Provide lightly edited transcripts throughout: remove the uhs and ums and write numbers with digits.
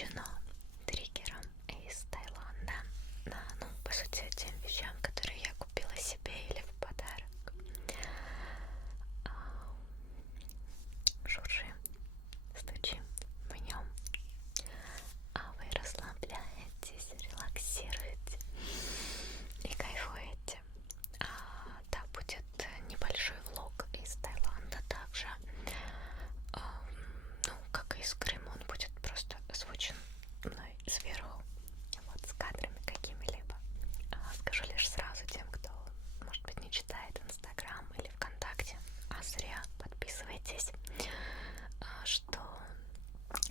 посвящено триггерам из Таиланда. Ну, по сути, тем вещам, которые я купила себе или в подарок. Шуршим, стучим в нем, а вы расслабляетесь, релаксируете и кайфуете. Да, будет небольшой влог из Таиланда также. Ну, как и из Крыма, он будет просто озвучен мной сверху, вот, с кадрами какими-либо. Скажу лишь сразу тем, кто, может быть, не читает Инстаграм или ВКонтакте, а зря, подписывайтесь, что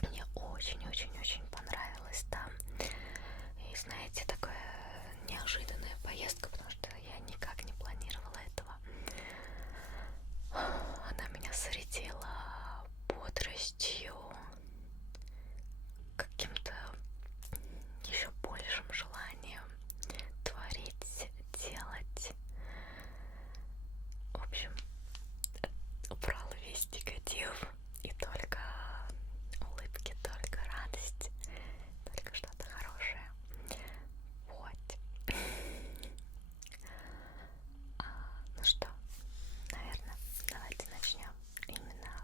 мне очень-очень-очень понравилось там. И, знаете, такая неожиданная поездка, потому что я никак не планировала этого. Она меня зарядила бодростью, каким-то еще большим желанием творить, делать. В общем, убрала весь негатив, и только улыбки, только радость, только что-то хорошее. Вот. Ну что, наверное, давайте начнем именно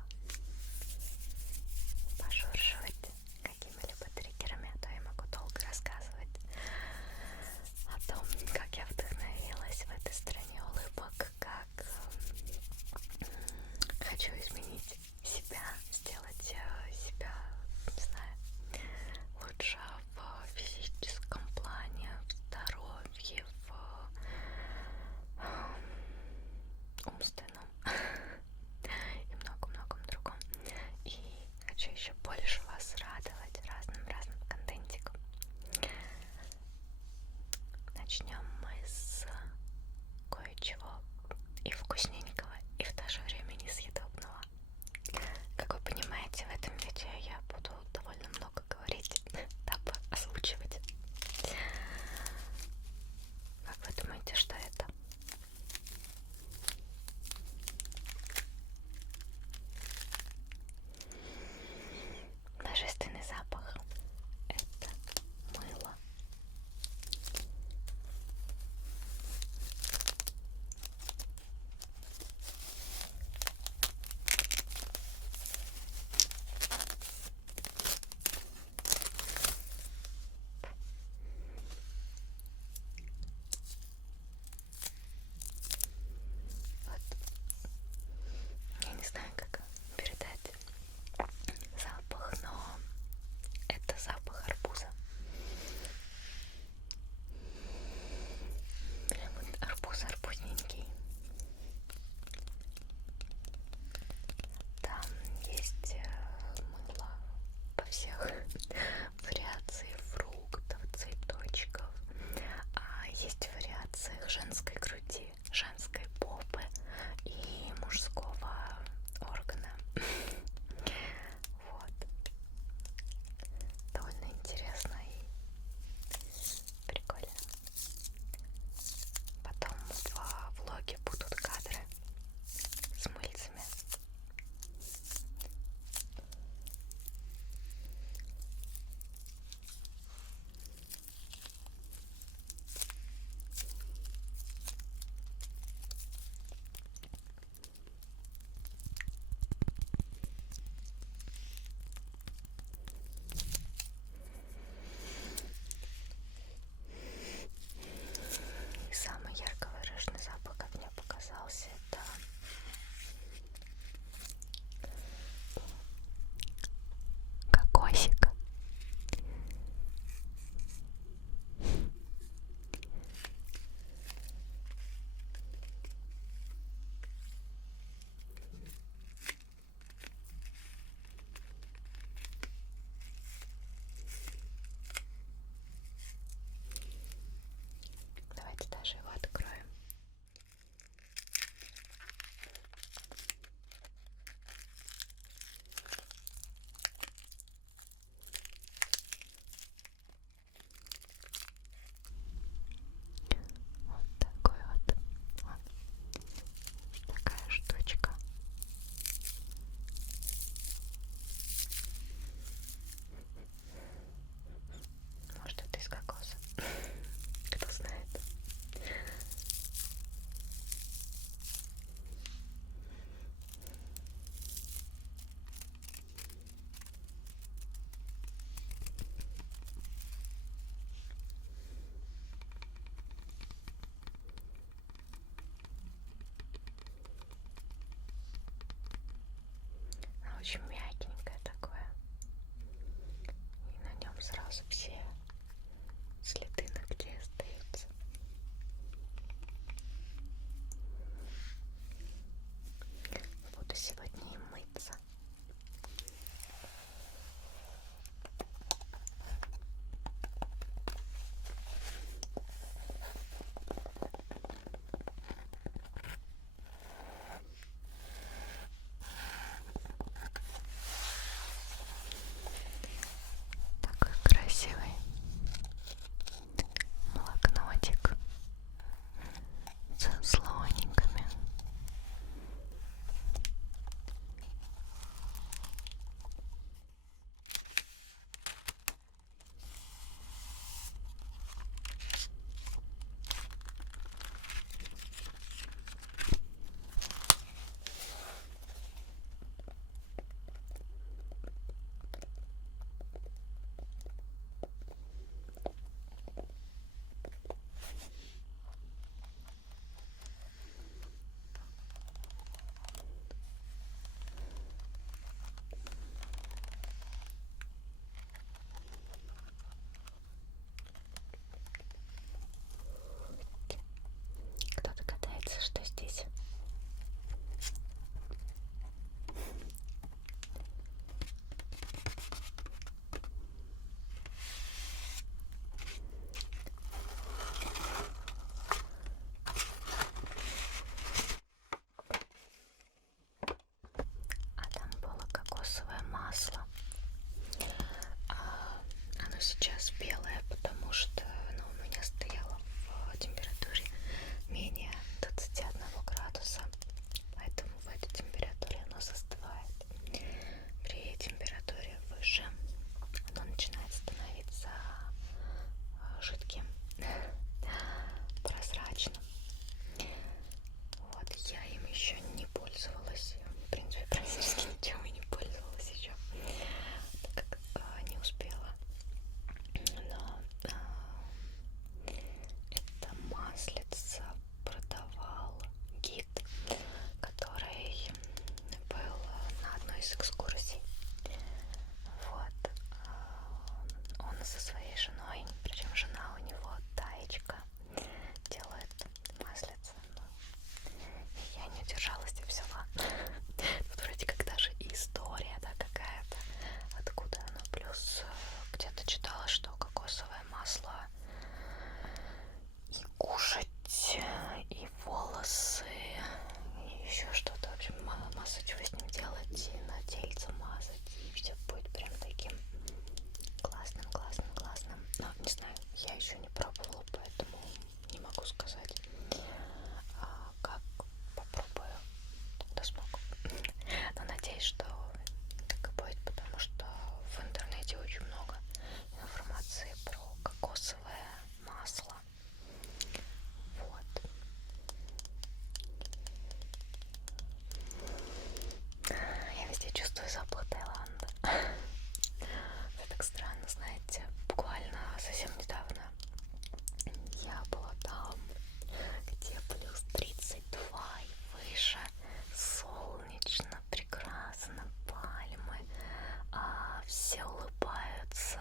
все улыбаются.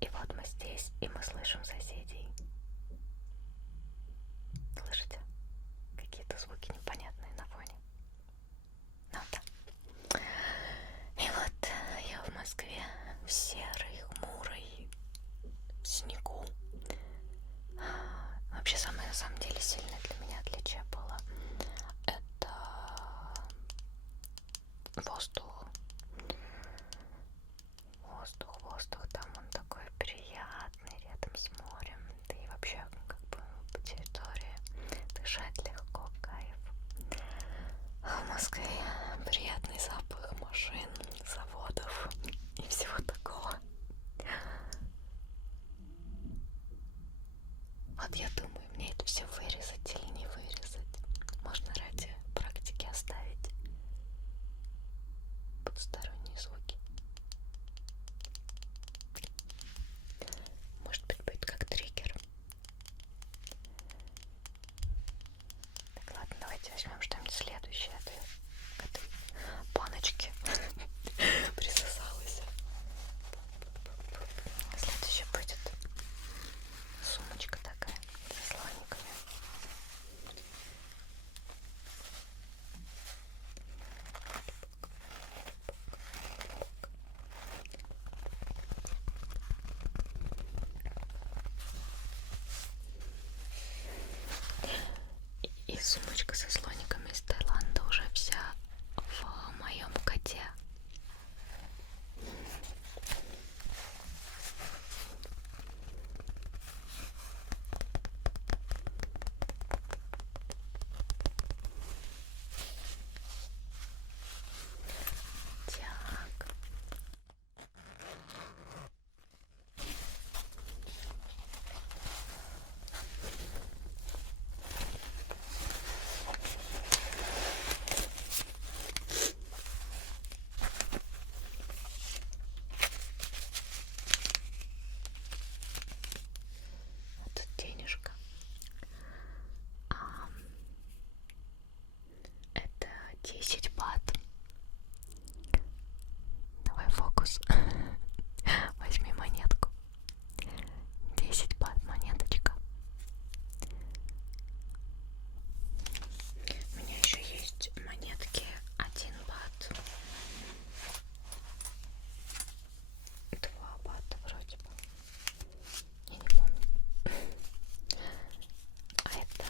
И вот мы здесь, и мы слышим соседей. Слышите? Какие-то звуки непонятные на фоне. Ну да. И вот я в Москве в серой, хмурой, в снегу. Вообще самое на самом деле сильное для меня отличие было это воздух. Воздух, там он такой приятный, рядом с морем. Да и вообще как бы по территории дышать легко, кайф. А в Москве приятный запах машин, заводов и всего такого. Вот я думаю, мне это все вырезать или не вырезать. Можно ради практики оставить потусторонние звуки. Может быть, будет как триггер. Так, ладно, давайте возьмем что-нибудь следующее. К этой баночке присосалась. Следующее будет сумочка такая со слониками. И сумочка со слониками из Таиланда уже вся в моем коте. Так. Вот тут денежка. Это 10 бат. Давай фокус. Возьми монетку. 10 бат монеточка. У меня еще есть монетки 1 бат. 2 бата вроде бы. Я не помню. А это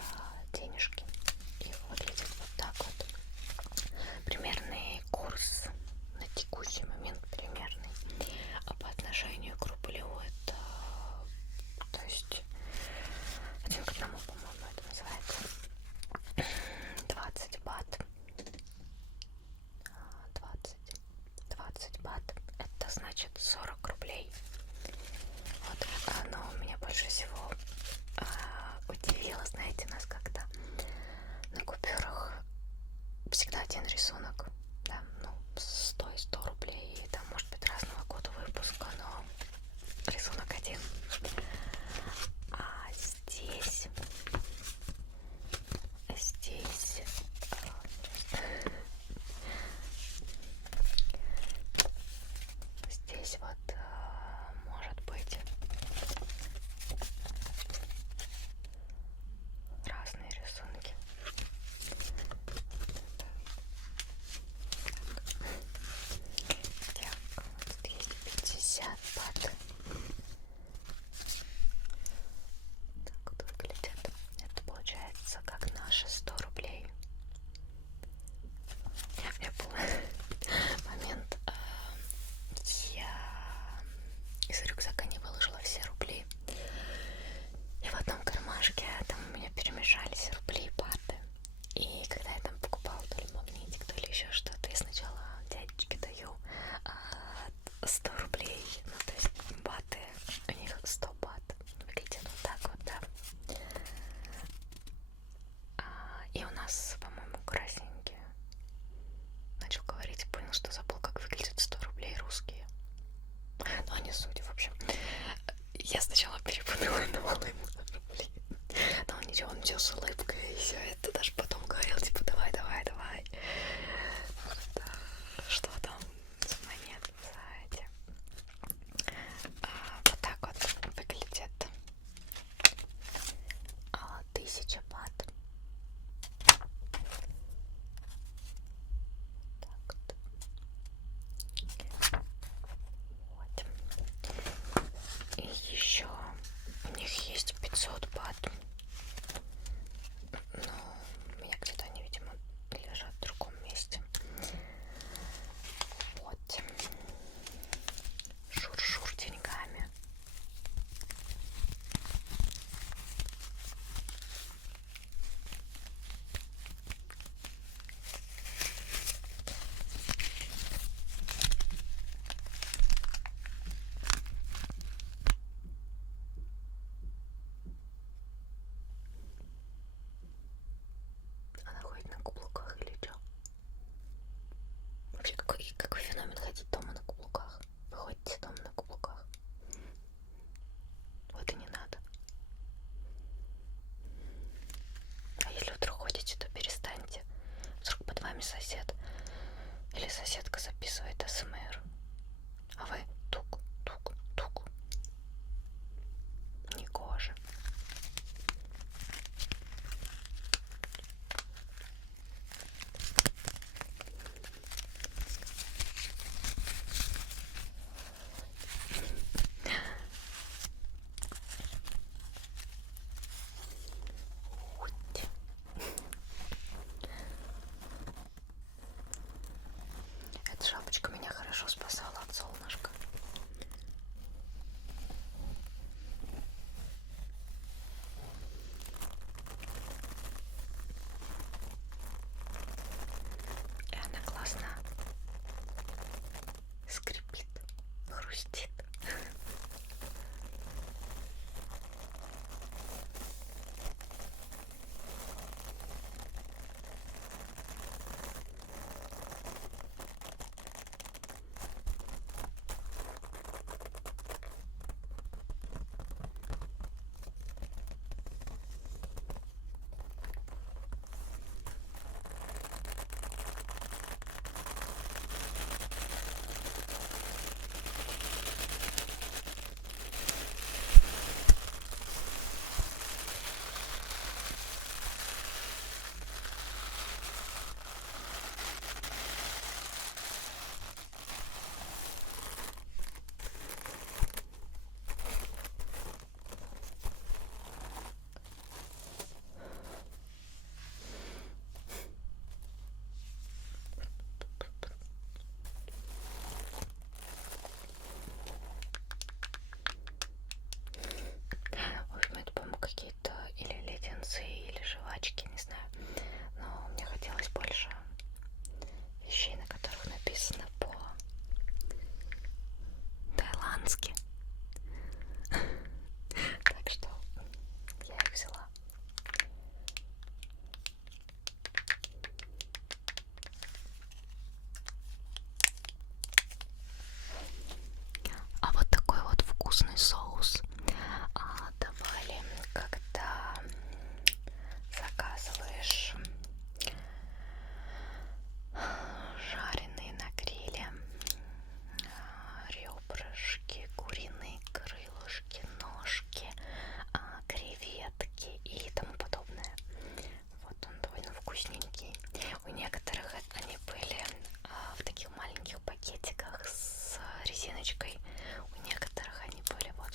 денежки. Их выглядит вот так вот. Примерный курс на текущий момент примерный. А по отношению к рублю это, то есть 1 к 1, по-моему, это называется. 20 бат. 20 бат. Это значит 40 рублей. Вот оно меня больше всего удивило. Знаете, нас как-то на купюрах всегда один рисунок. Да, ну, 100 рублей. Там может быть разного года выпуска, но вкусный соус давали, когда заказываешь жареные на гриле ребрышки, куриные крылышки, ножки, креветки и тому подобное. Вот он довольно вкусненький. У некоторых они были в таких маленьких пакетиках с резиночкой, у некоторых они были вот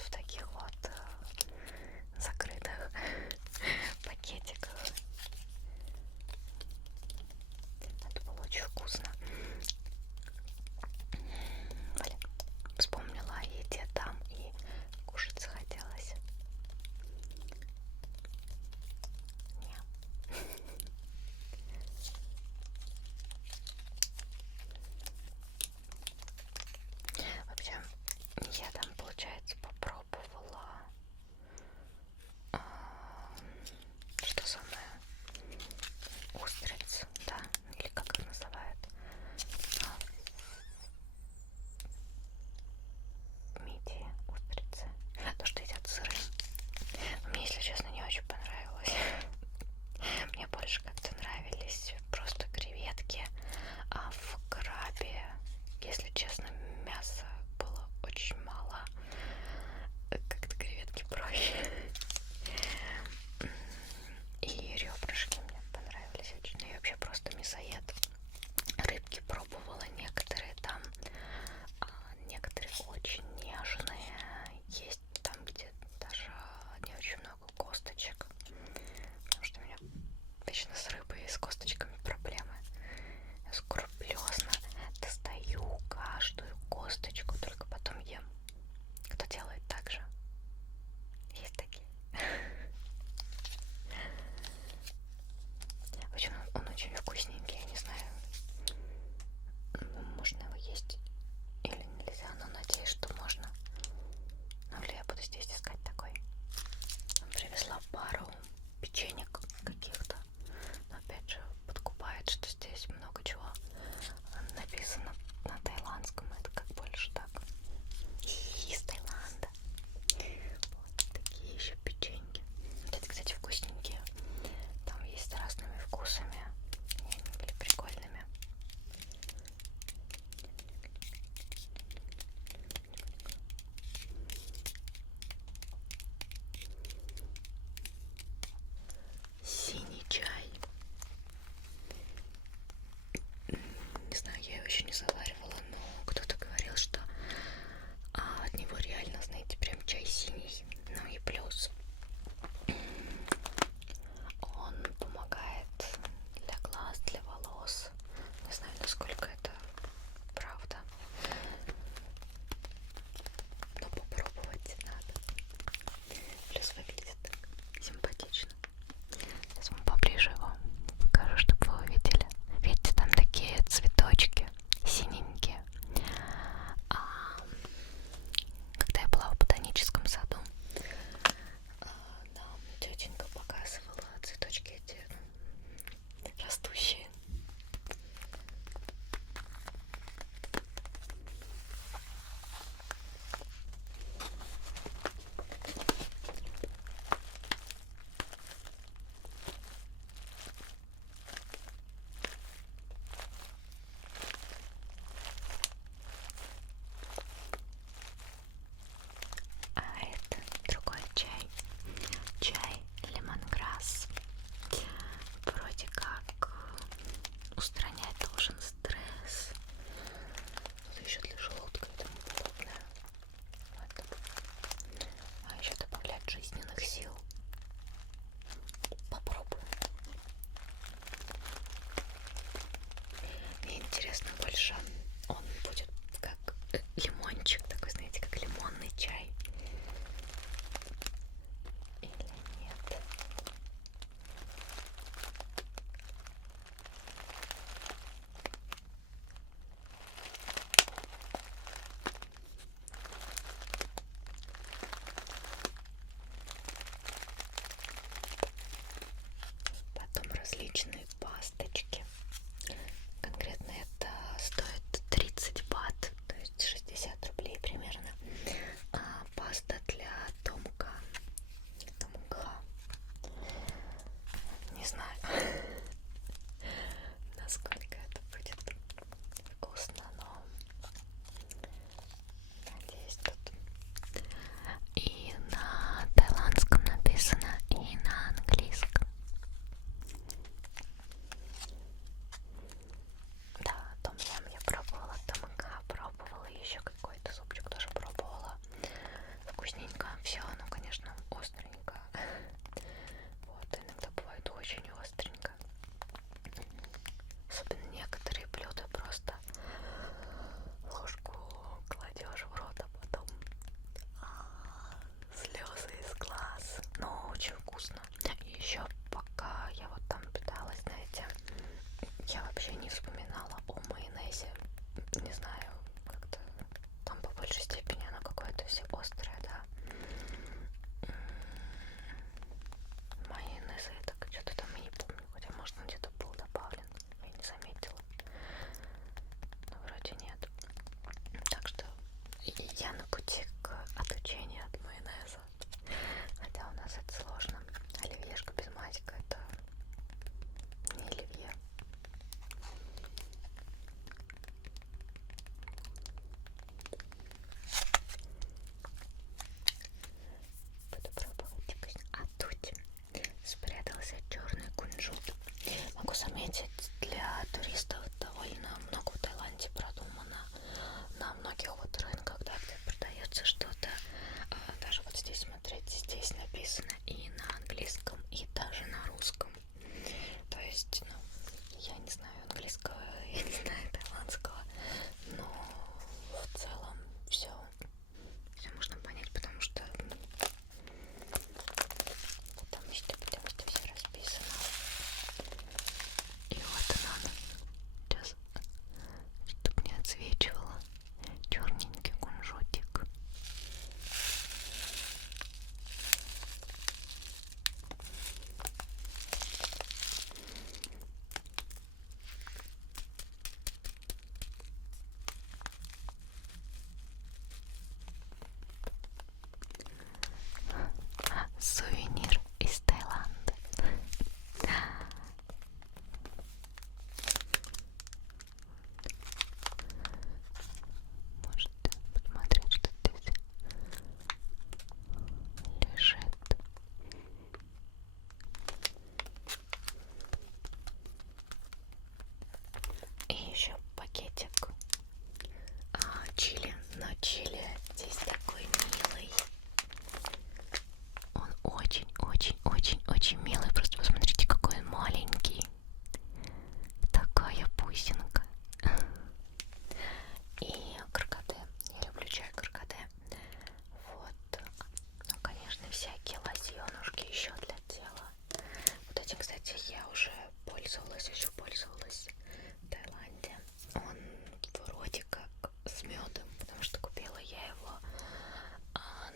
я его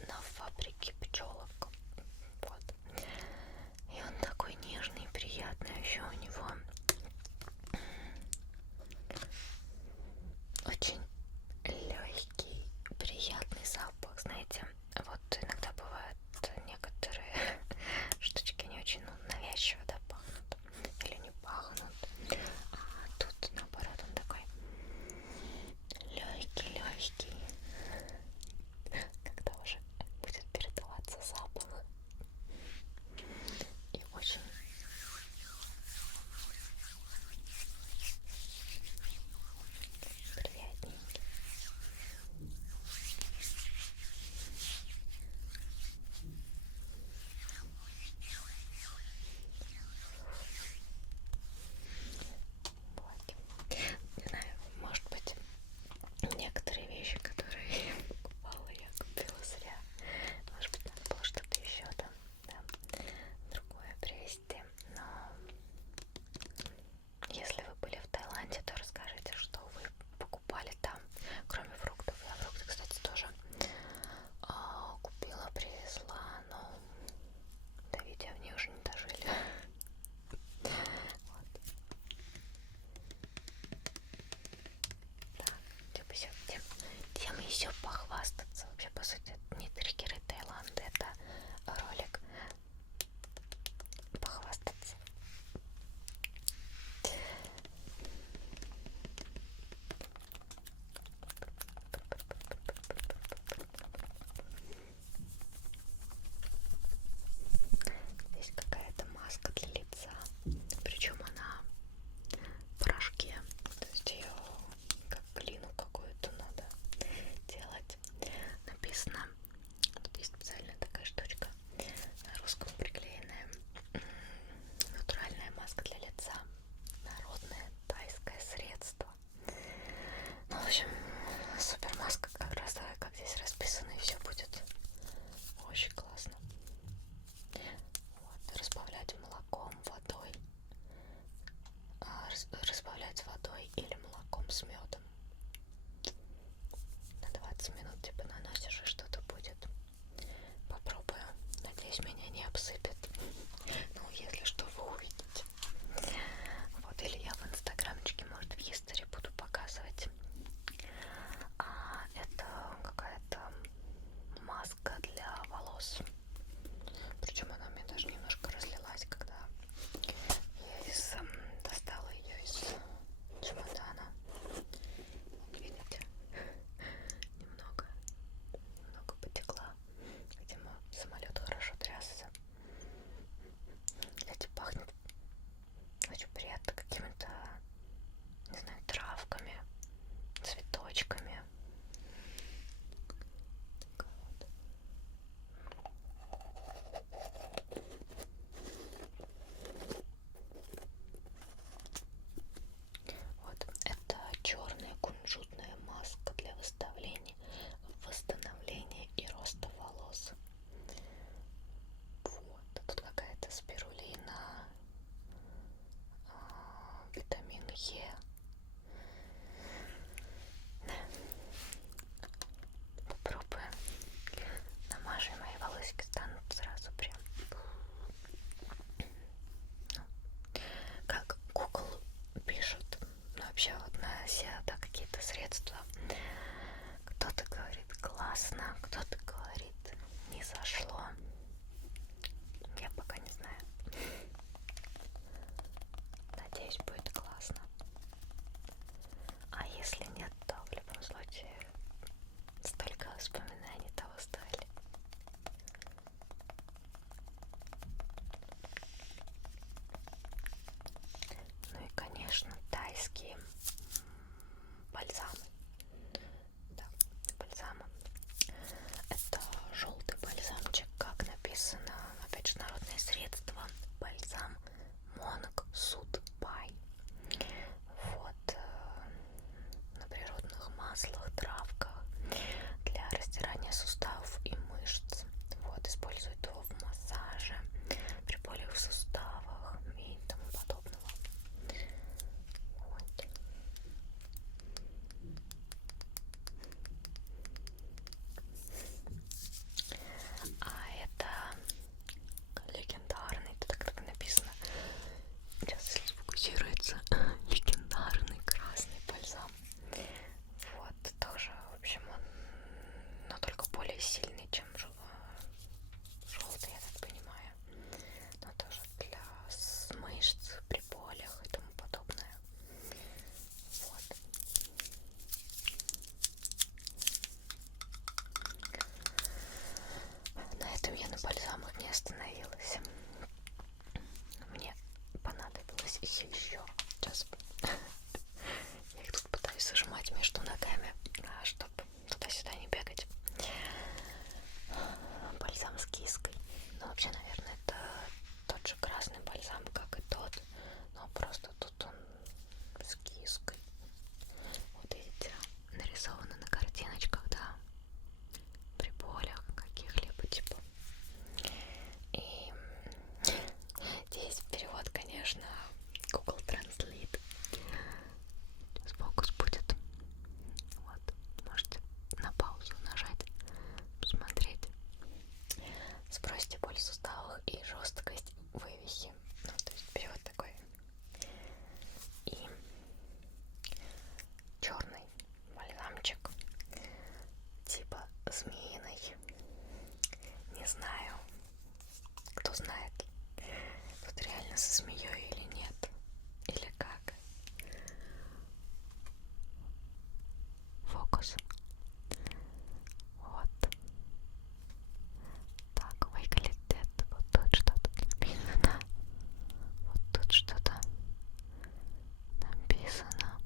на фабрике пчелок. Вот. И он такой нежный, приятный. Еще у него очень легкий, приятный запах. Знаете, вот иногда бывают некоторые штучки не очень навязчиво, да, пахнут или не пахнут. А тут наоборот он такой легкий, когда уже будет передаваться запах. И очень приятненький. Вот. Не знаю, может быть, некоторые вещи, которые я покупала, я купила зря. Может быть, надо было что-то еще там, да, другое привезти. Но если вы были в Таиланде, то расскажите, что вы покупали там, кроме фруктов. Я фрукты, кстати, тоже купила, привезла, но до видео они уже не дожили. Вот. Так, типа еще тем еще похвастаться. Вообще, по сути, это не триггеры Таиланда, это ролик похвастаться. Здесь какая-то маска для лица, причем она в порошке, то есть ее как глину какую-то надо делать. Написано, тут есть специальная такая штучка на русском приклеенная: натуральная маска для лица, народное тайское средство. Ну, в общем, супер маска, как раз как здесь расписано, и все будет очень классно. Вот, разбавлять молоком, водой, разбавлять водой или молоком с медом. На 20 минут типа наносишь, и что-то этом я на бальзамах не остановилась. Мне понадобилось еще. Сейчас я их тут пытаюсь зажимать между ногами, чтобы туда-сюда не бегать. Бальзам с киской. Ну, вообще, наверное, это тот же красный бальзам, как и тот, но просто тут он с киской. Вот видите, нарисовано на картиночках, да, при болях каких-либо типа. И здесь перевод, конечно, Google Translate. Сейчас фокус будет. Вот, можете на паузу нажать, посмотреть. Сбросьте боль в суставах и жесткость вывихи. Ну, то есть перевод такой. И черный бальзамчик типа змеиный. Не знаю, кто знает, тут реально со змеей или нет, или как. Фокус. Вот. Так выглядит. Вот тут что-то написано. Вот тут что-то написано.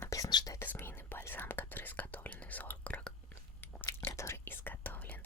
Написано, что это змеиный бальзам, который изготовлен из окорока, который изготовлен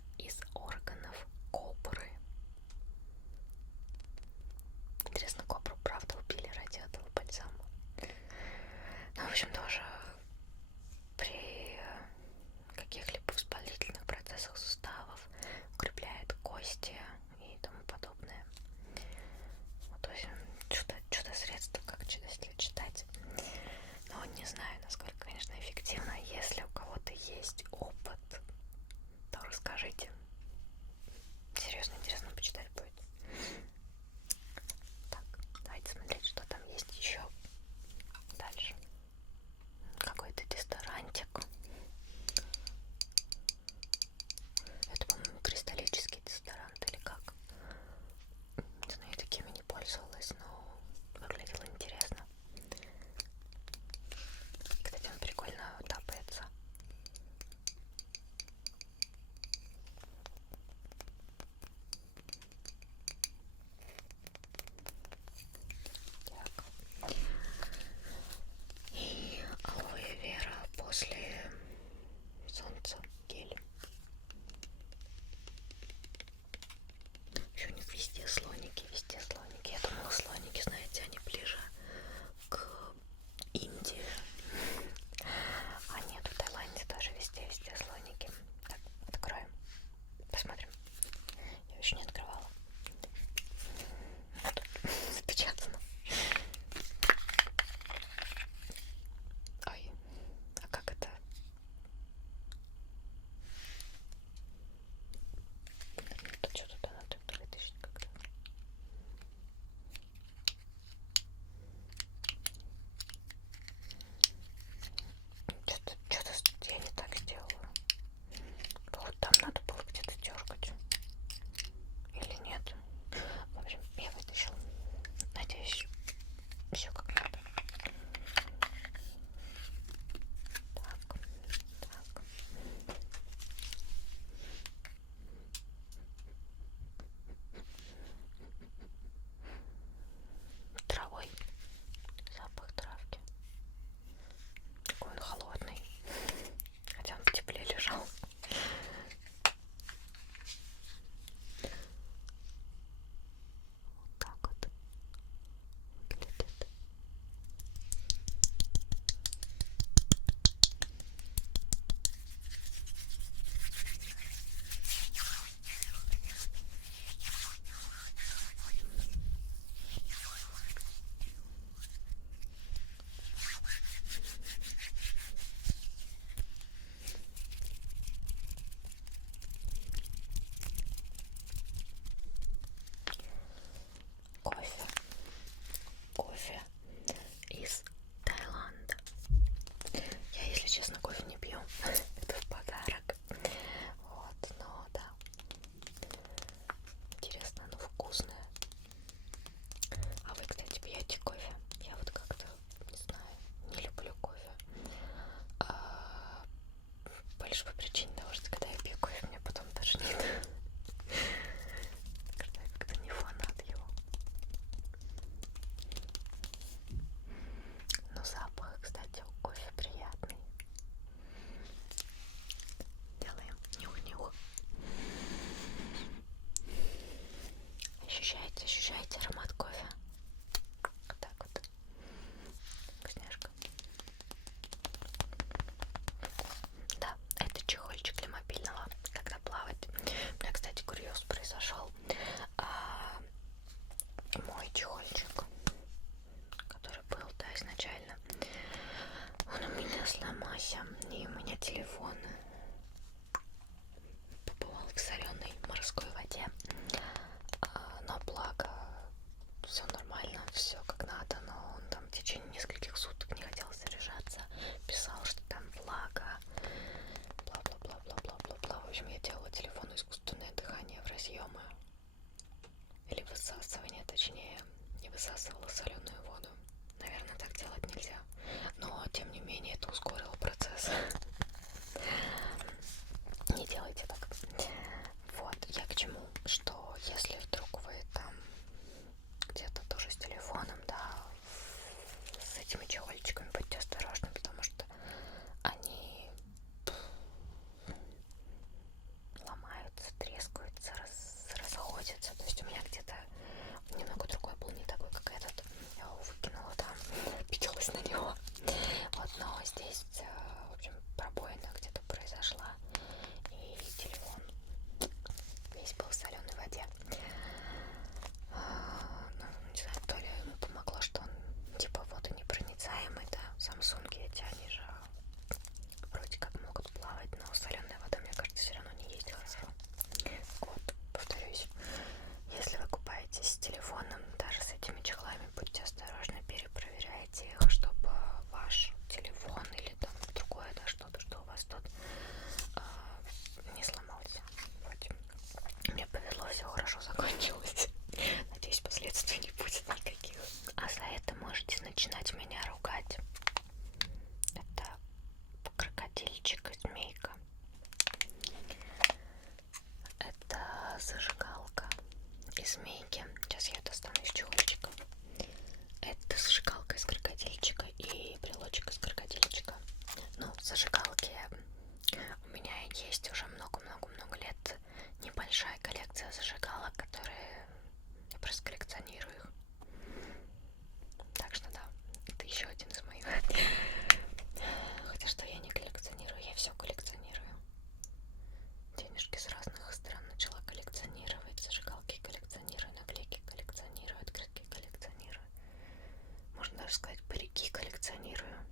даже сказать, парики коллекционирую.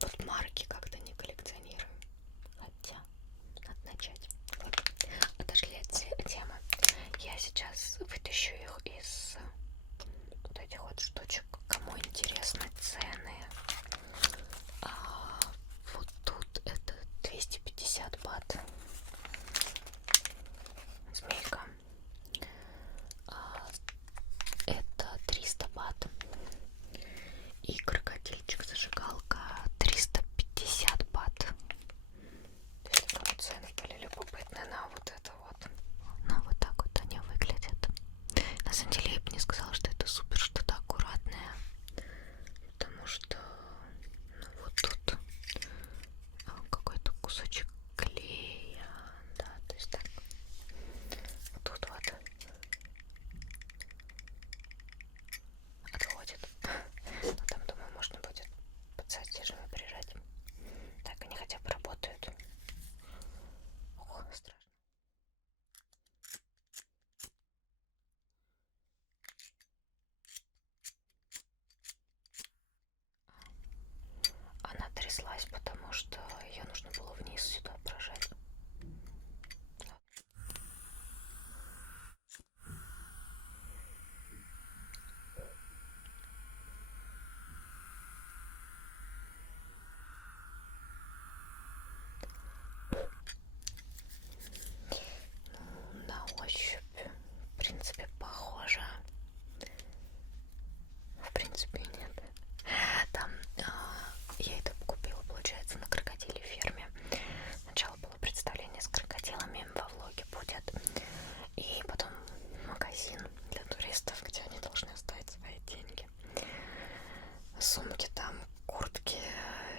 Вот марки как-то не коллекционирую. Хотя, надо начать. Вот. Отошли от темы. Я сейчас вытащу их из вот этих вот штучек. Кому интересны цены. Вот тут это 250 бат. Змейка. Это 300 бат. И крокодильчик зажигалка 350 бат. Если кому цены были любопытны на вот это вот. Ну вот так вот они выглядят. На самом деле я бы не сказала, что это супер что-то аккуратное. Потому что ну, вот тут какой-то кусочек клея. Да, то есть так. Вот тут вот отходит. Но там, думаю, можно будет под содержимое прижать. Так, они хотя бы работают. Ох, страшно. Она тряслась, потому что ее нужно было вниз сюда прожать. На ощупь, в принципе, похоже. В принципе, нет. Там я это купила, получается, на крокодиле ферме. Сначала было представление с крокодилами, во влоге будет. И потом магазин для туристов, где они должны оставить свои деньги. Сумки там, куртки,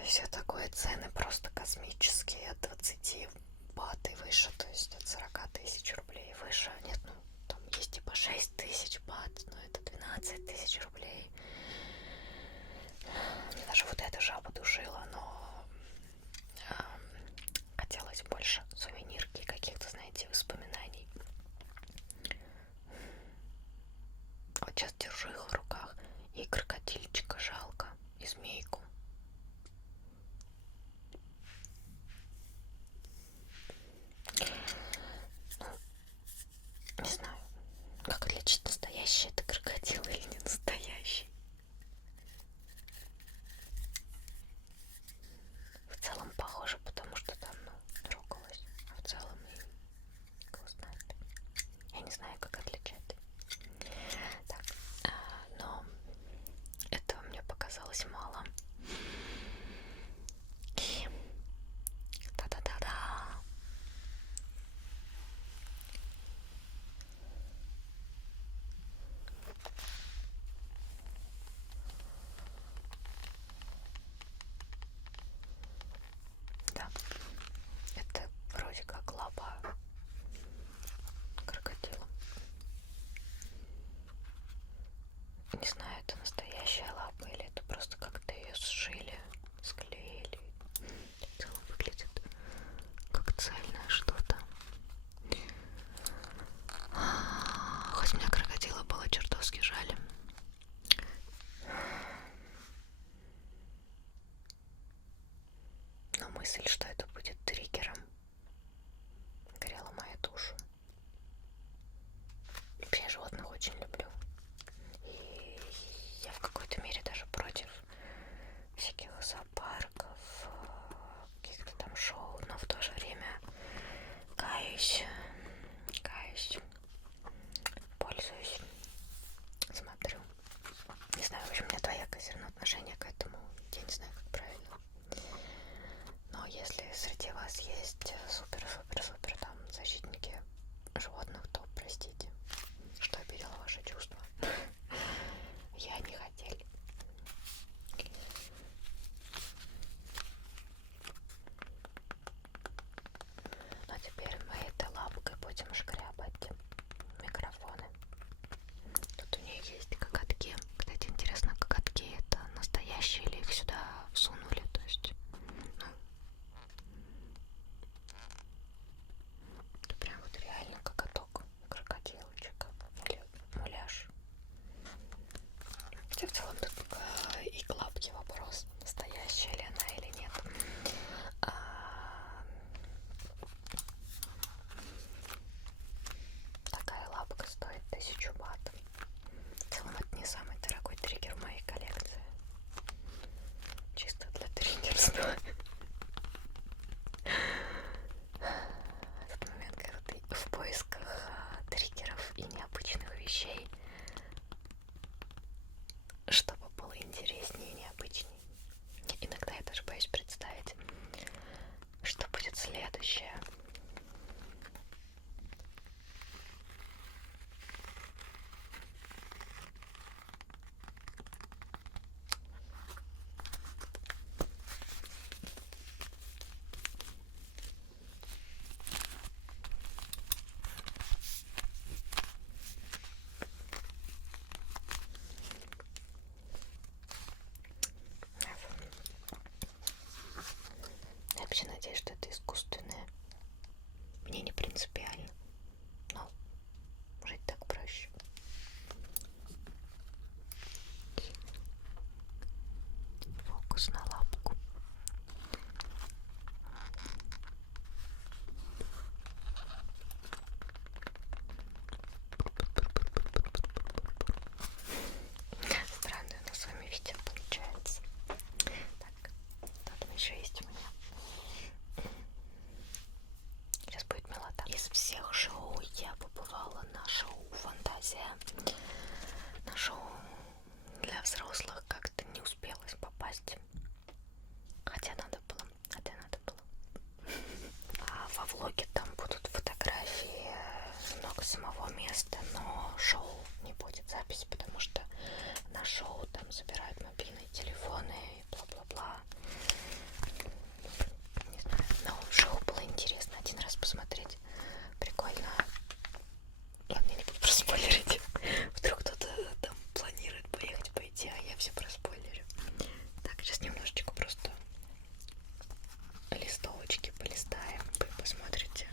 все такое. Цены просто космические. От 20 бат и выше, то есть от 40 тысяч рублей выше. Нет, ну там есть типа 6 тысяч бат, но это 12 тысяч рублей. Мне даже вот эта жаба душила, но хотелось больше сувенирки, каких-то, знаете, воспоминаний. Вот сейчас держу их в руках. И крокодильчика жалко, и змейку. Ну, не знаю, как отличить, настоящий это крокодил или не настоящий. В целом похоже, потому что там, ну, трогалась. А в целом и кто знает. Я не знаю, как отличать. Так, но этого мне показалось мало. И та-да-да-да. Да, это вроде как лапа крокодила. Не знаю, это настоящая лапа или это просто как-то ее сшили, склеили. В целом выглядит как цельное что-то. Хоть мне крокодила было чертовски жаль. Но мысль, что это будет триггером, грела мою душу. Я животных очень люблю. И я в какой-то мере даже против всяких зоопарков, каких-то там шоу, но в то же время каюсь, пользуюсь, смотрю. Не знаю, в общем, у меня двоякое все равно отношение к этому. Я не знаю, как правильно. Но если Хотя в целом тут и к лапке вопрос, настоящая ли она или нет. Такая лапка стоит 1000 бат. В целом это не самый дорогой триггер в моей коллекции. Чисто для триггерства. Этот момент, когда ты в поисках триггеров и необычных вещей, чтобы было интереснее и необычнее. Иногда я даже боюсь представить, что будет следующее. Я вообще надеюсь, что это искусственное. Мне не принципиально, но жить так проще. Фокус на лапку. Странное у нас с вами видео получается. Так, тут еще есть у меня. Сейчас будет милота. Из всех шоу я побывала на шоу «Фантазия». На шоу для взрослых как-то не успелось попасть. Хотя надо было. А во влоге там будут фотографии, много самого места, но шоу не будет записи, потому что на шоу там забирают мобильные телефоны и бла-бла-бла. Не знаю, но шоу было интересно один раз посмотреть. Прикольно. Ладно, я не буду проспойлерить. Вдруг кто-то там планирует поехать, пойти, а я все проспойлерю. Так, сейчас немножечко просто листовочки полистаем, вы посмотрите.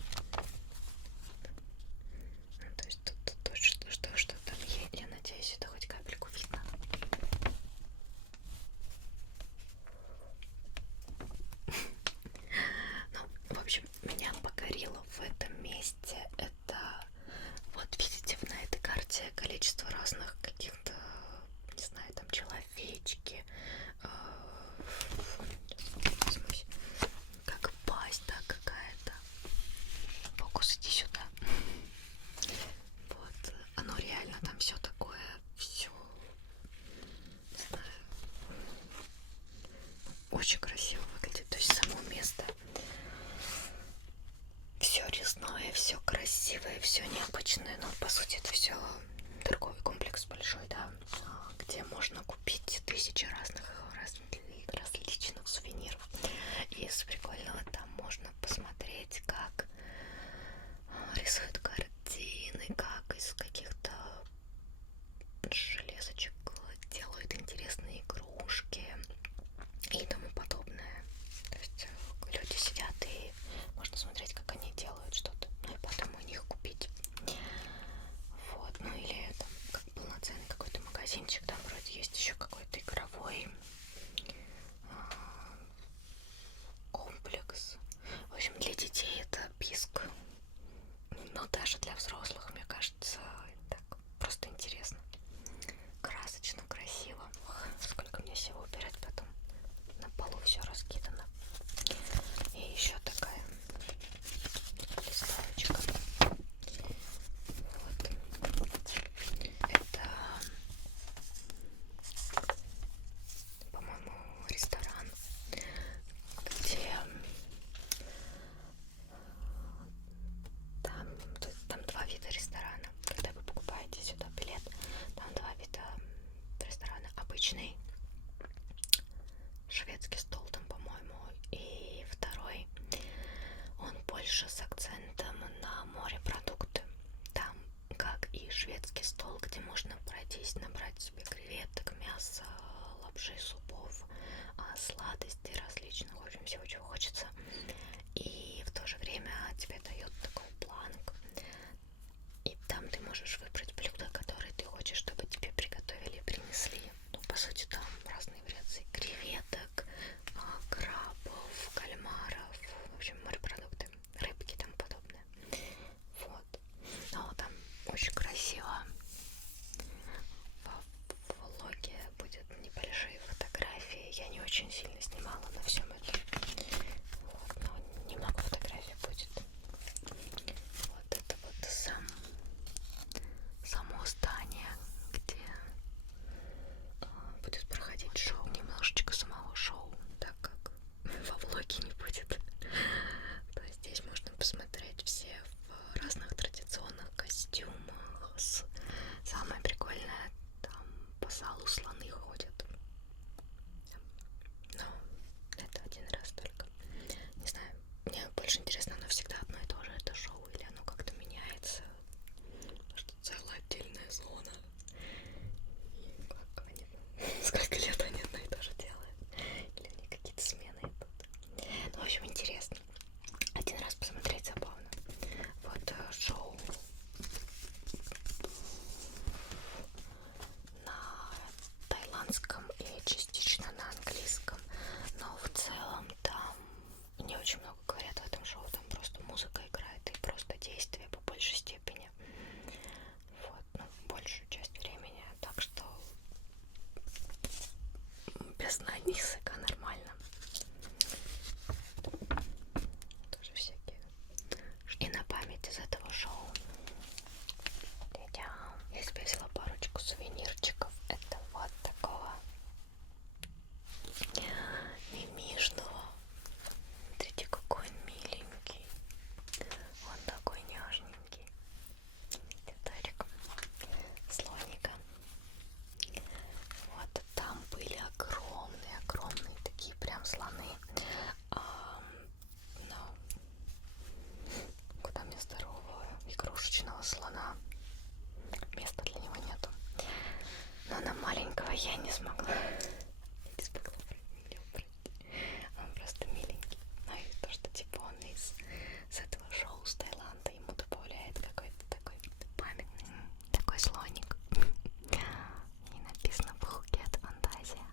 Ну, то есть тут что там есть. Я надеюсь, это хоть капельку видно. Ну, в общем, меня покорило в этом месте. Это, вот видите, на этой карте количество разных каких-то, не знаю, там человечки, как пасть, да, какая-то. Фокус, иди сюда. Вот, оно реально там все такое, все, не знаю, очень красиво выглядит. То есть само место, все резное, все красивое, все необычное, но по сути это все торговый комплекс большой, да, где можно купить тысячи различных сувениров. И из прикольного там можно посмотреть, как рисуют картины, как из каких-то железочек делают интересные игрушки и тому подобное. То есть люди сидят и можно смотреть, как они делают что-то, ну и потом у них купить. Вот, ну или там как полноценный какой-то магазинчик, там вроде есть еще какой-то игровой комплекс. В общем, для детей это писк, но даже для взрослых, мне кажется, так просто интересно, красочно, красиво. Ох, сколько мне всего убирать потом, на полу все раскидано. И еще такая листовочка. Вот. Это, по-моему, ресторан, где там два вида ресторана. Когда вы покупаете сюда билет, там два вида ресторана. Обычный шведский стол там, по-моему, и второй, он больше с акцентом на морепродукты. Там, как и шведский стол, где можно пройтись, набрать себе креветок, мяса, лапши, супов, сладостей различных, в общем, всего, чего хочется. И в то же время тебе дает такой бланк. И там ты можешь выбрать блюдо, которое ты хочешь, чтобы тебе приготовили и принесли. Ну, очень сильно снимала на всем этом. Вот, но немного фотографий будет. Вот это вот само здание, где будет проходить шоу. Немножечко самого шоу, так как во влоге не будет. То есть здесь можно посмотреть все в разных традиционных костюмах. Самое прикольное, там по залу слоны ходят. Но это один раз только. Не знаю, мне больше интересно, оно всегда одно и то же, это шоу, или оно как-то меняется. Что целая отдельная зона. И как они, сколько лет они одно и то же делают. Или они какие-то смены идут. Ну, в общем, интересно. Один раз посмотреть забавно. Вот шоу на тайландском и частично на английском. Но в целом там не очень много говорят в этом шоу. Там просто музыка играет и просто действие по большей степени. Вот, ну, большую часть времени. Так что без знаний языка нормально. Тоже всякие. И на память из этого шоу я себе взяла парочку сувенирчиков. Это вот такого мимишного. Смотрите, какой он миленький. Он такой няшненький. Деталик слоника. Вот там были огромные такие прям слоны. Но куда мне здорового игрушечного слона? Места для него нету. Но на маленького я не смогла. Не смогла убрать. Он просто миленький. Ну и то, что типа он с этого шоу с Таиланда, ему добавляет какой-то такой памятный такой слоник. И написано Пхукет Фантазия.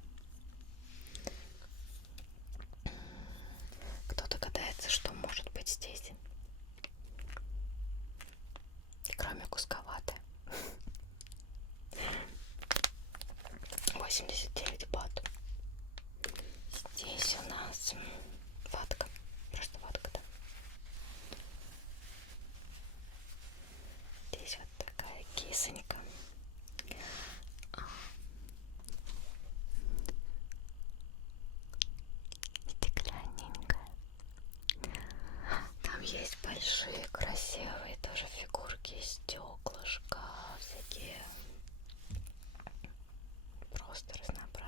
Кто догадается, что может быть здесь? Кроме кусковато. 89 бат. Здесь у нас ватка. Просто ватка, да. Здесь вот такая кисонька. Стеклянненькая. Там есть большие, красивые тоже фигурки, стеклышко, всякие просто разнообразные.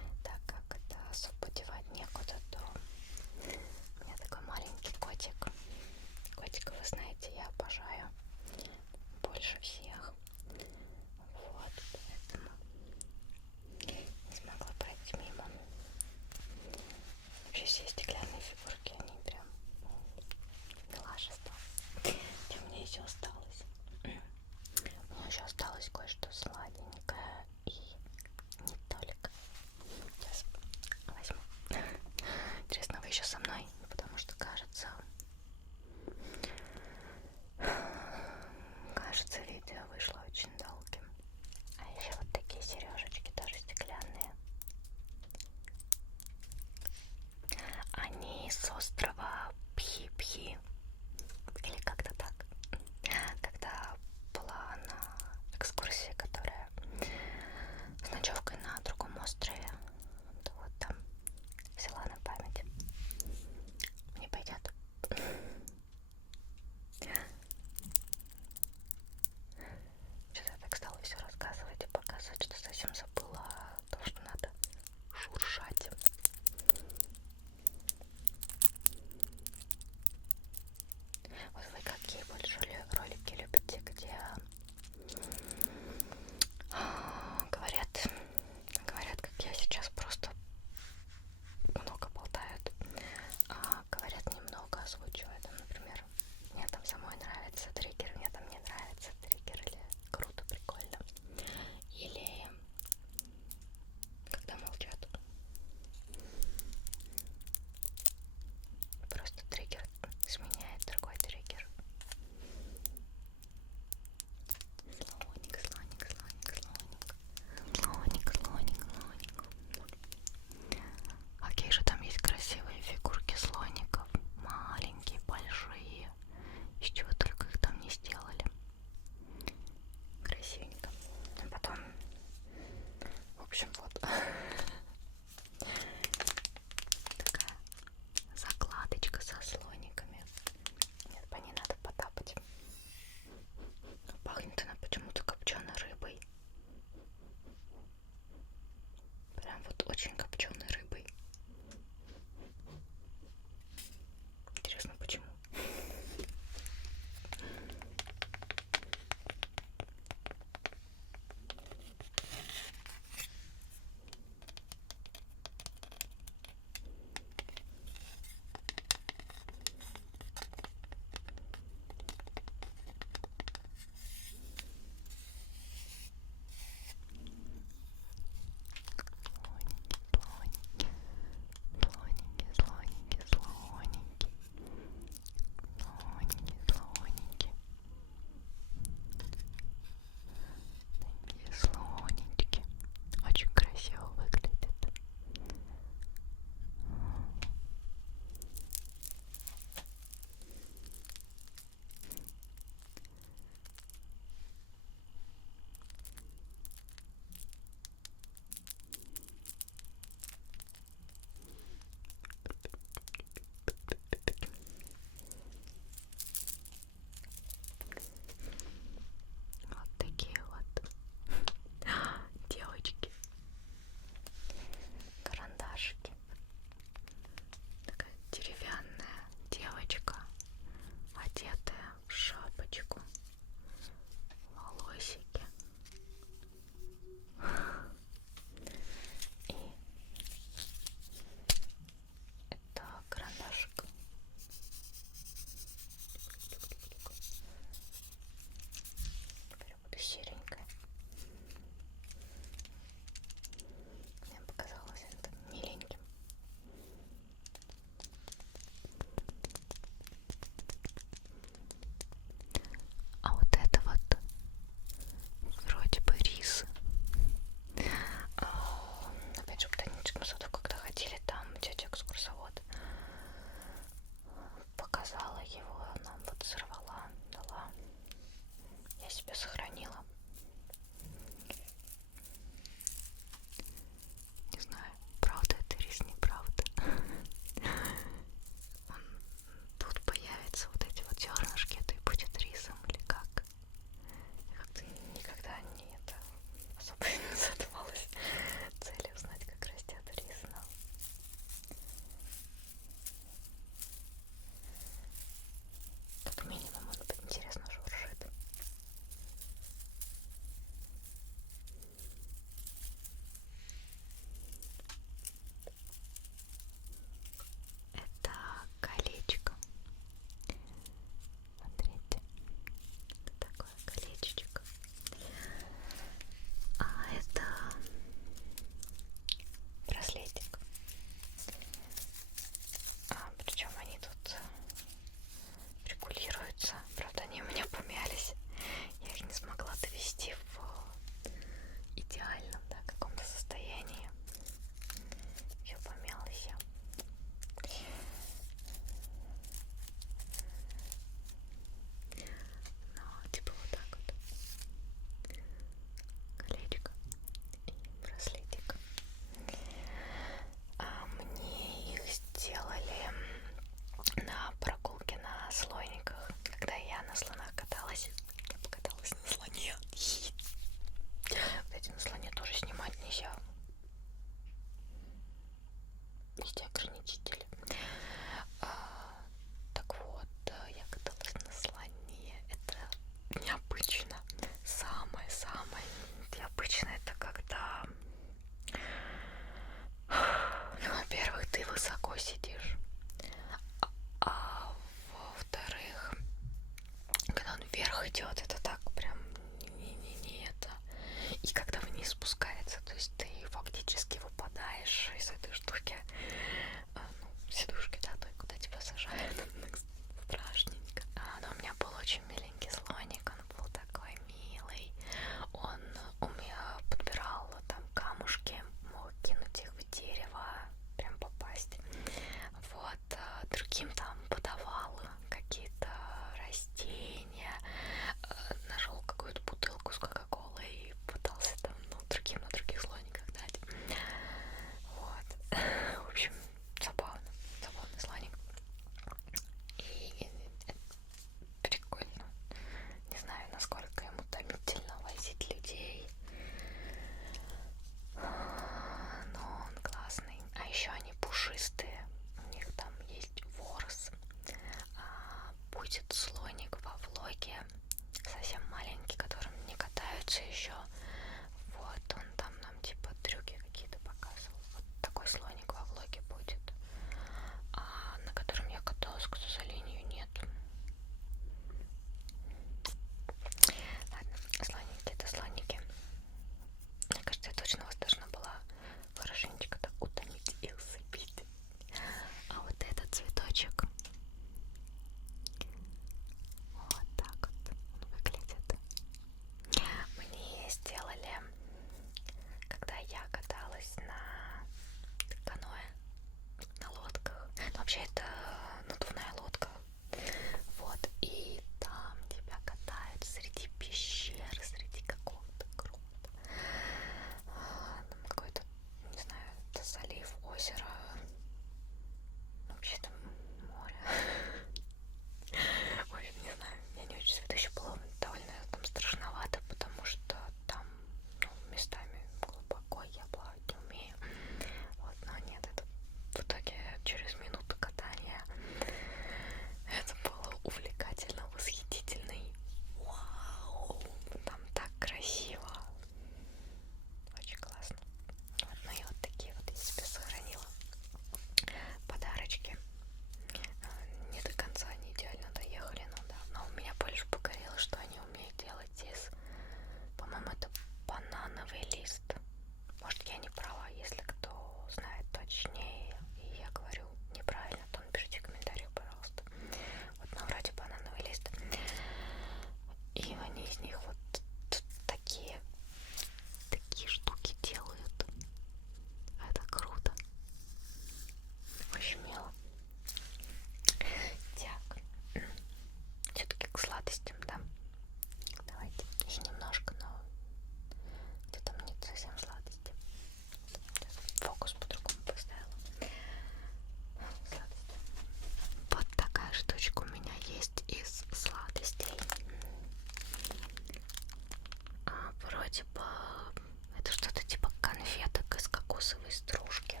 кокосовой стружки.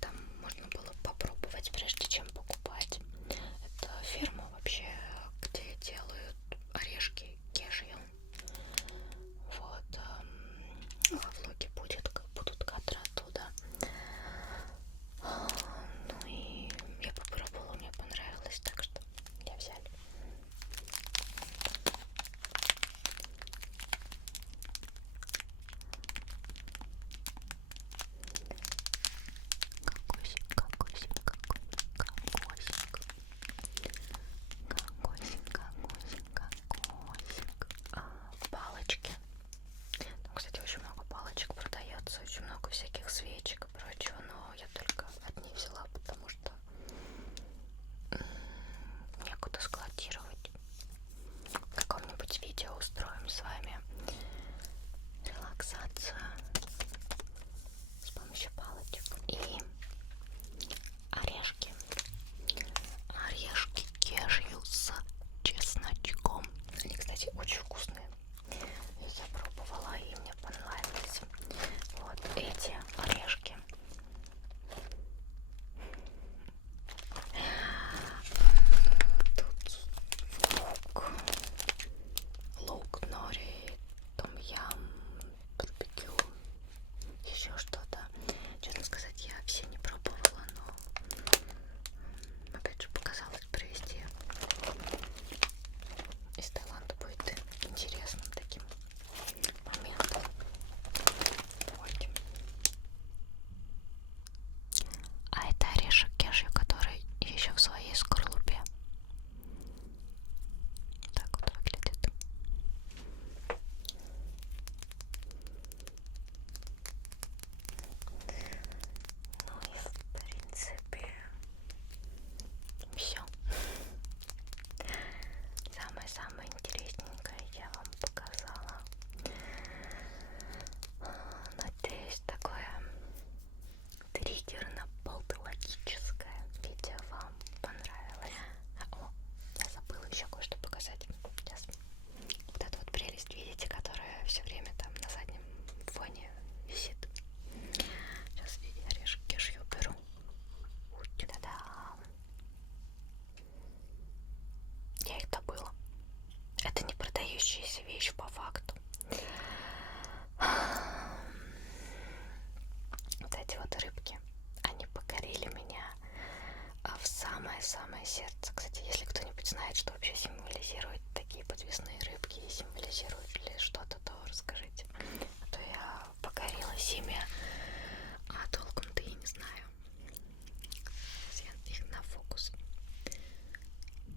Там можно было попробовать, прежде чем покупать. Это фирма вообще, где делают орешки кешью. Вот. Во влоге будут кадры оттуда. Ну и я попробовала, мне понравилось, так что я взяли. Палочки. Там, кстати, очень много палочек продается, очень много всяких свечек и прочего, но я только одни взяла, потому что некуда складировать. В каком-нибудь видео устроим с вами релаксацию с помощью палочек. И орешки. Орешки кешью с чесночком. Они, кстати, очень вкусные. Я пробовала и мне понравились. Вот эти орешки. Тут лук, нори, том-ям, барбекю, еще что-то. Честно сказать, я все не пробовала, но опять же показалось провести из Таиланда будет интересным таким моментом. Вот. А это орешек кешью, который еще в своей скорлупе. Так вот выглядит. Ну и в принципе все. Самое-самое интересненькое я вам показала. Надеюсь, такое триггерно-патологическое видео вам понравилось. О, я забыла еще кое-что показать. Сейчас. Вот эту вот прелесть, видите, которая все время там на заднем фоне висит. Сейчас орешек кешью беру. Та-дам! Я их добыла. Это не продающаяся вещь по факту. Вот эти вот рыбки, они покорили меня в самое-самое сердце. Кстати, если кто-нибудь знает, что вообще символизируют такие подвесные рыбки и символизируют ли что-то, то расскажите. А то я покорилась ими, а толком-то и не знаю. Сейчас я их на фокус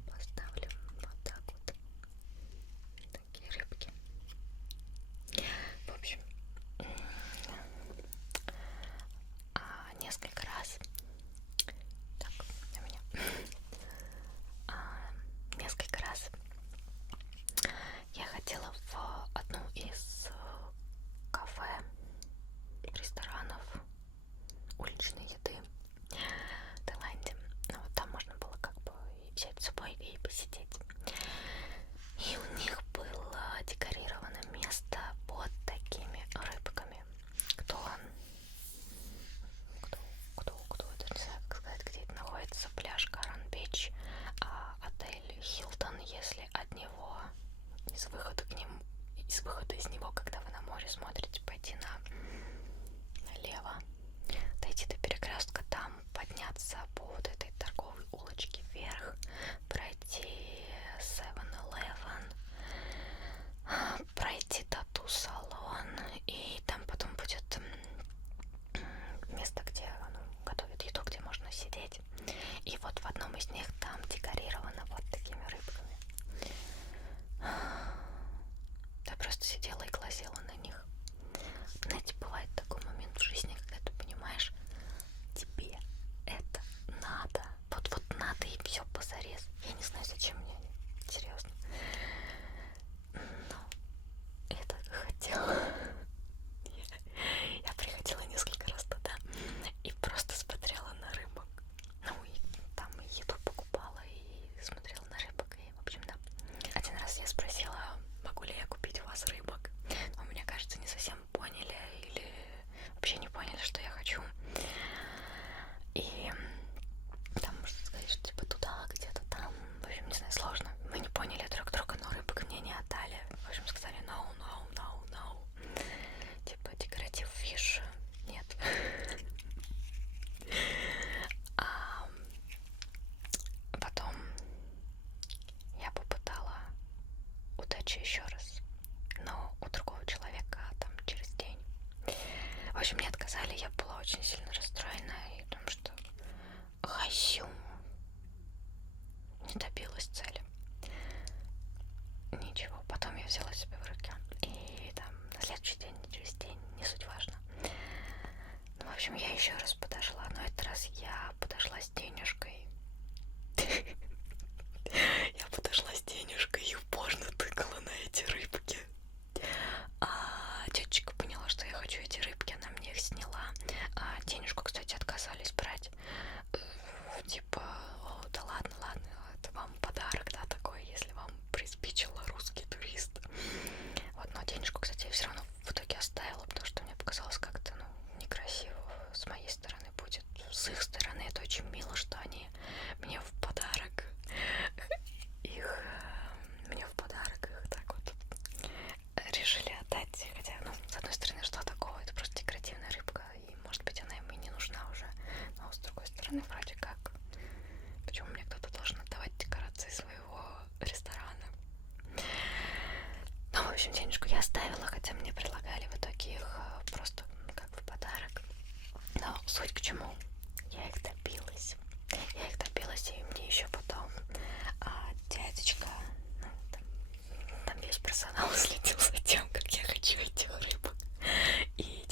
поставлю вот так вот. Такие рыбки. В общем, несколько раз так, у меня несколько раз я ходила в одну из кафе, ресторан общем, мне отказали, я была очень сильно расстроена, и потому что Хасюм не добилась цели. Ничего, потом я взяла себя в руки, и там на следующий день, через день, не суть важно. Ну, в общем, я еще раз подошла, но этот раз я подошла с денежкой. Я подошла с денежкой и упорно тыкала на эти рыбки. А тетечка поняла, что я хочу эти рыбки, она мне их сняла. А денежку, кстати, отказались брать. Типа, о, да ладно, ладно, это вам подарок, да, такой, если вам приспичило русский турист. Вот, но денежку, кстати, я все равно в итоге оставила, потому что мне показалось как-то, ну, некрасиво с моей стороны будет. С их стороны это очень мило, что они мне в подарок их так вот решили отдать. Хотя, ну, с одной стороны, что такого? Это просто декоративная рыбка, и, может быть, она им и не нужна уже. Но с другой стороны, вроде как, почему мне кто-то должен отдавать декорации своего ресторана? Ну, в общем, денежку я оставила, хотя мне предлагали в итоге их просто как в подарок. Но суть к чему? Я их добилась. Я их добилась, и мне еще потом дядечка, ну, там весь персонал следил за тем, как я хочу этих рыбок. И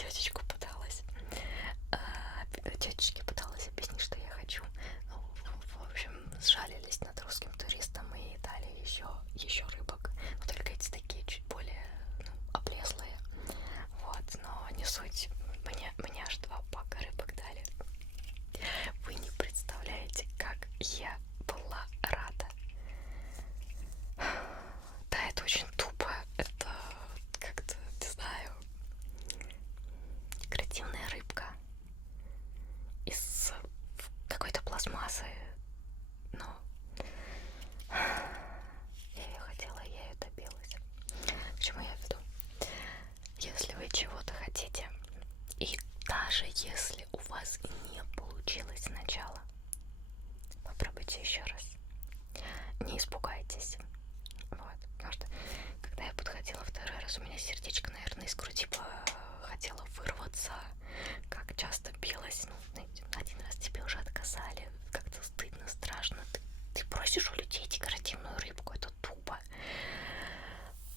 тетечке пыталась объяснить, что я хочу. Ну, в общем, сжалились над русским туристом и дали еще рыбок. Но только эти такие чуть более, ну, облезлые. Вот, но не суть. Мне аж 2 пака рыбок дали. Вы не представляете, как я была рада. Да, это очень тупо. Это как-то, не знаю, декоративная рыбка из какой-то пластмассы. Но я ее хотела, я ее добилась. К чему я веду? Если вы чего-то хотите, и даже если у вас не получилось сначала, попробуйте еще раз. Не испугайтесь. Вот, потому что когда я подходила второй раз, у меня сердечко, наверное, из груди хотело вырваться, как часто билось. Ну, знаете, один раз тебе уже отказали, как-то стыдно, страшно. Ты просишь у людей декоративную рыбку, это тупо.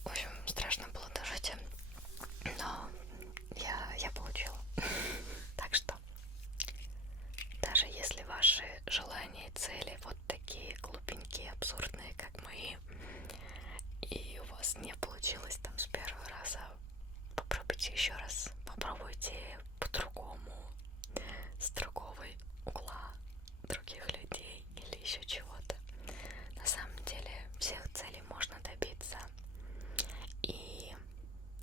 В общем, страшно было дожить, но я получила. Так что, даже если ваши желания и цели вот такие глупенькие, абсурдные, как мои, и у вас не получилось там с первого раза, попробуйте еще раз. Попробуйте по-другому, с другого угла, других людей или еще чего-то. На самом деле всех целей можно добиться. И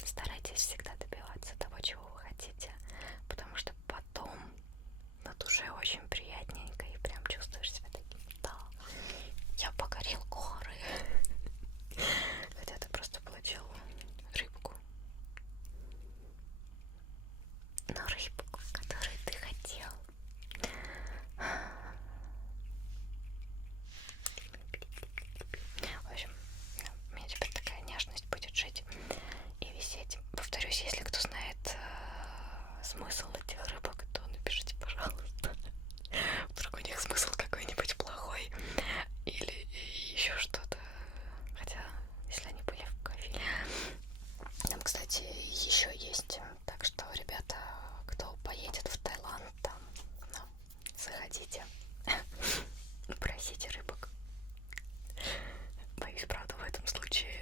старайтесь всегда добиваться того, чего вы хотите, потому что потом на душе очень приятненько и прям чувствуешь себя таким: да, я покорил горы. Хотя ты просто получил рыбку. Но рыбку, которую ты хотел. В общем, у меня теперь такая нежность будет жить и висеть. Повторюсь, если кто знает смысл этих рыбок, то напишите, пожалуйста. Вдруг у них смысл какой-нибудь плохой или еще что-то. Хотя, если они были в кофе. Там, кстати, еще есть. Так что, ребята, кто поедет в Таиланд, там, ну, заходите, просите рыбок. Боюсь, правда, в этом случае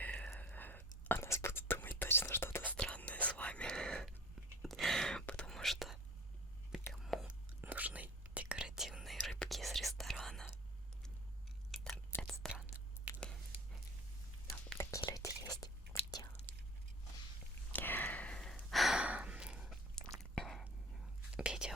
о нас будут думать точно что-то странное с вами. Потому что кому нужны декоративные рыбки из ресторана? Да, это странно. Но такие люди есть. Видео